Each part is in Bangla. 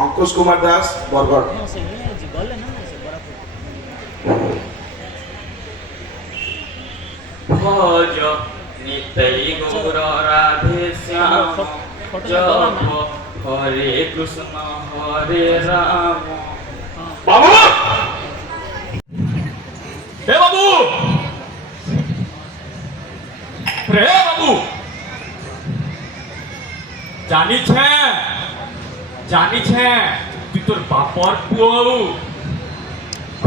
অঙ্কুশ কুমার দাস বরগড়। ভজ নিতাই গৌর রাধে শ্যাম জপ হরে কৃষ্ণ হরে রাম। বাবু, হে বাবু, রে বাবু, জানিছে জানিছে তুই তোর বাপর পুয়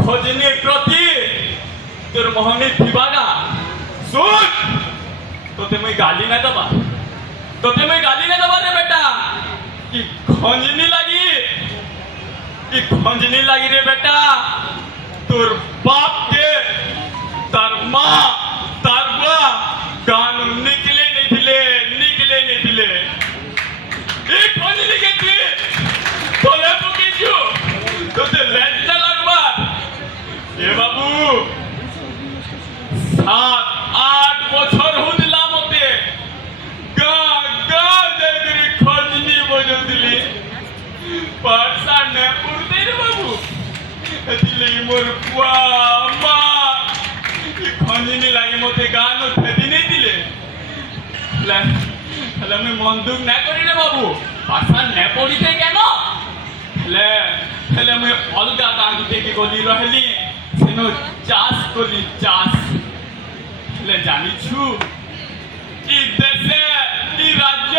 খোঁজনি প্রতি তোর মোহনী থিবাগা শুন, তোতে মুই গালি না দেবা, তোতে মুই গালি না দেবা রে বেটা। কি খঞ্জনি লাগি রে বেটা। তোর বাপকে তার মা তার বুয়া গান নিকলে नहीं दिले এই খঞ্জনি কে তুই তোলে পকেছু তোতে লজ্জা লাগবা এ বাবু। 7-8 বছর হইলা মতে গা দেখি খঞ্জনি বজৌলি পাঠশা নে পড়তে রে বাবু। দিলে মোর পুয়া মা খঞ্জনি লাগি মতে গান ফেদি নেই দিলে হলে আমি মন দুঃখ না করি রে বাবু। পাঠশা নে পড়িতে কেন হলে আমি অলগা গান থেকে গলি রহলি সেন চাষ করি চাষ জানিছু ই দেশে ই রাজ্য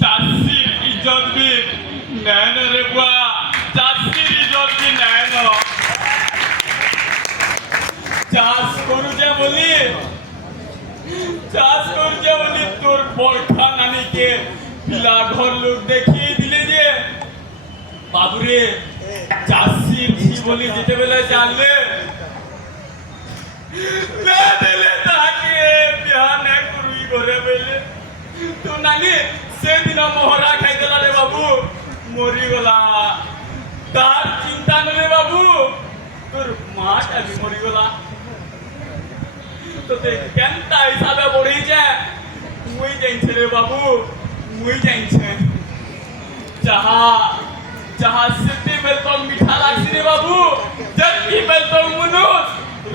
চাষির ইজ্জত বি নেন রে বুয়া, চাষির ইজ্জত বি নেন। চাষ করুছে বলি তোর বরখা নানিকে পিলা ঘর লোক দেখিয়ে দিলে যে বাবুরে চাষির ঝি বলি যেতে বেলা জানলে তো নানি সেদিন মোহরা খাইদেলা রে বাবু, মরিগলা। তার চিন্তা নেই বাবু, তোর মাটা বি মরিগলা। তোতে কেনতা হিসাবে বড়িছে মুই জানছে রে বাবু, মুই জানছে। যাহা সেতে বেলতং মিঠা লাগছে রে বাবু, যেতি বেলতং মুনুষ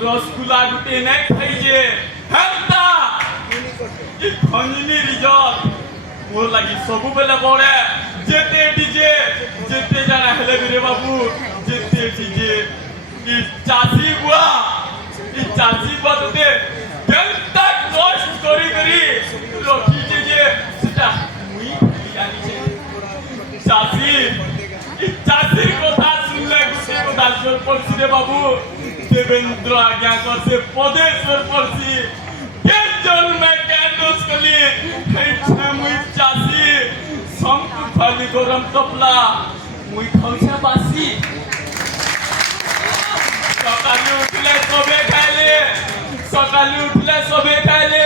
রসগুলা গুটে নাই খাইছে হেনতা ই খঞ্জনির ইজ্জত মোর লাগি সবু বেলে পড়ে। যেতে জানা হেলে রে বাবু, যেতে ই চাষি বুয়া তোতে কেনতা কষ্ট করি রখিছে যে সেটা মুই জানিছে। চাষির কথা শুনলে গুটে কথা সর পড়ছি রে বাবু। দেবেন্দ্র আজ্ঞা করছে পদে সর পড়ছি কে জন্মে কে দোষ কলি মুই চাষি শঙ্কু খালি গরম তপলা মুই খাওছে বাসি। সকালে উঠলে সবে খাইলে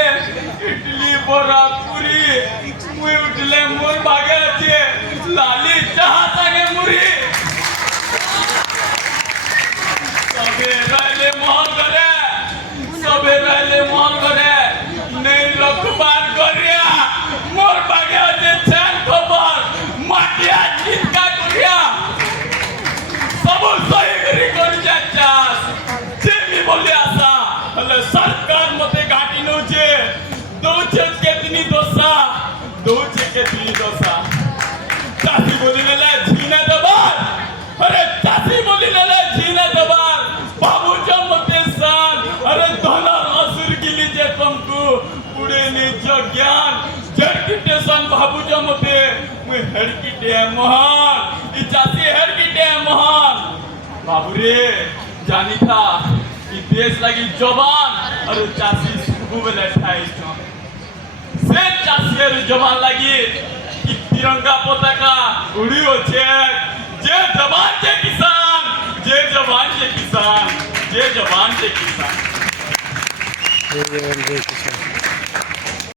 ইডলি বড়া পুরি, মুই উঠলে মোর বাগে আছে লালি চাহা সাগে মুড়ি। সবে রইলে মহল করে নেই রকবার করিয়া মোর বাগে আছে ছেন খবর মাটিয়া চিন্তা করিয়া সবু সহিগরি করি চাষ যেমি বলি আসা হলে সরকার মতে ঘাটি নৌছে দৌছে কেতনি দোষা চাষি বলি নেলে ঝিনে দেবার, আরে চাষি বলি নেলে ঝিনে দেবার বাবুজ মতে সান। আরে ধনার আসুর গিলি যে তমকু পুড়ে নিজ জ্ঞান জড়কিটেশন বাবুজ মতে মুই হেড়কিটে মহান ই চাষি হেড়কিটে মহান। বাবুরে জানি থা ই দেশ লাগি জবান আর চাষি শুভু বেলে খাইছ সে চাষির জবান লাগি ই তিরঙ্গা পতাকা উড়িওছে। যে জবান যে কিষান, যে জবান যে কিষান।